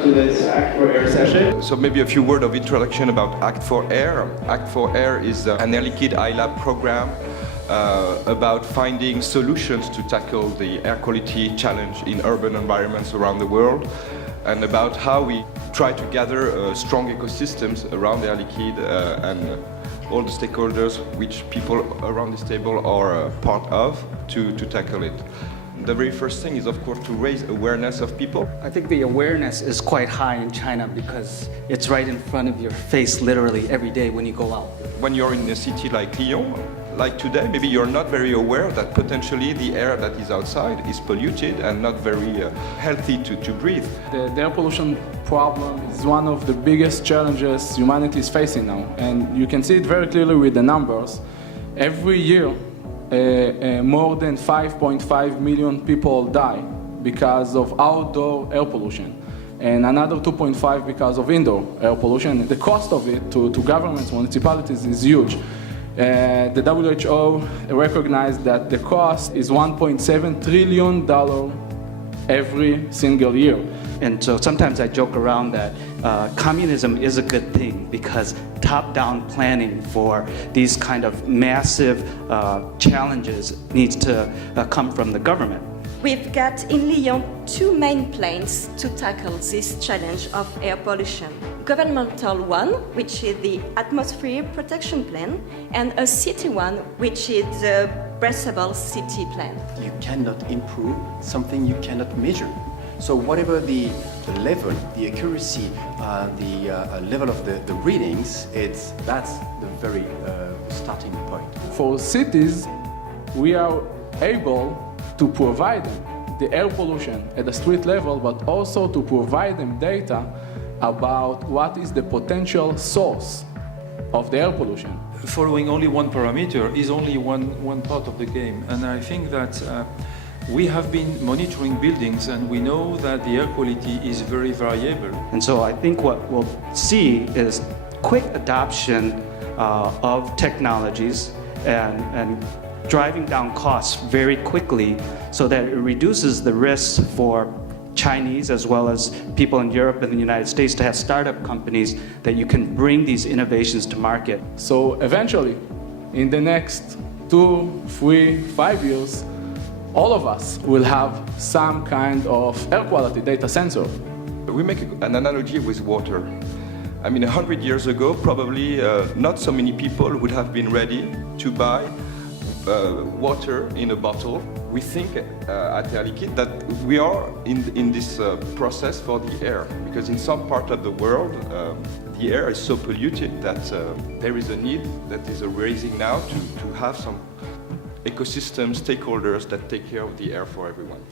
welcome to this Act for Air session. So maybe a few words of introduction about Act for Air. Act for Air is an Air Liquide iLab program about finding solutions to tackle the air quality challenge in urban environments around the world, and about how we try to gather strong ecosystems around Air Liquide and all the stakeholders which people around this table are part of to tackle it. The very first thing is, of course, to raise awareness of people. I think the awareness is quite high in China because it's right in front of your face literally every day when you go out. When you're in a city like Lyon, like today, maybe you're not very aware that potentially the air that is outside is polluted and not very healthy to breathe. The air pollution problem is one of the biggest challenges humanity is facing now, and you can see it very clearly with the numbers. Every year, more than 5.5 million people die because of outdoor air pollution, and another 2.5 because of indoor air pollution. The cost of it to governments, municipalities is huge. The WHO recognized that the cost is $1.7 trillion every single year. And so sometimes I joke around that communism is a good thing because top-down planning for these kind of massive challenges needs to come from the government. We've got in Lyon two main plans to tackle this challenge of air pollution. Governmental one, which is the Atmosphere Protection Plan, and a city one, which is the Breathable City Plan. You cannot improve something you cannot measure. So whatever the level, the accuracy, the level of the readings, that's the very starting point. For cities, we are able to provide them the air pollution at the street level, but also to provide them data about what is the potential source of the air pollution. Following only one parameter is only one part of the game, and I think that we have been monitoring buildings and we know that the air quality is very variable. And so I think what we'll see is quick adoption of technologies and driving down costs very quickly so that it reduces the risks for Chinese as well as people in Europe and the United States to have startup companies that you can bring these innovations to market. So eventually, in the next 2, 3, 5 years, all of us will have some kind of air quality data sensor. We make an analogy with water. I mean, 100 years ago, probably not so many people would have been ready to buy water in a bottle. We think at Air Liquide that we are in this process for the air, because in some part of the world the air is so polluted that there is a need that is arising now to have some ecosystem stakeholders that take care of the air for everyone.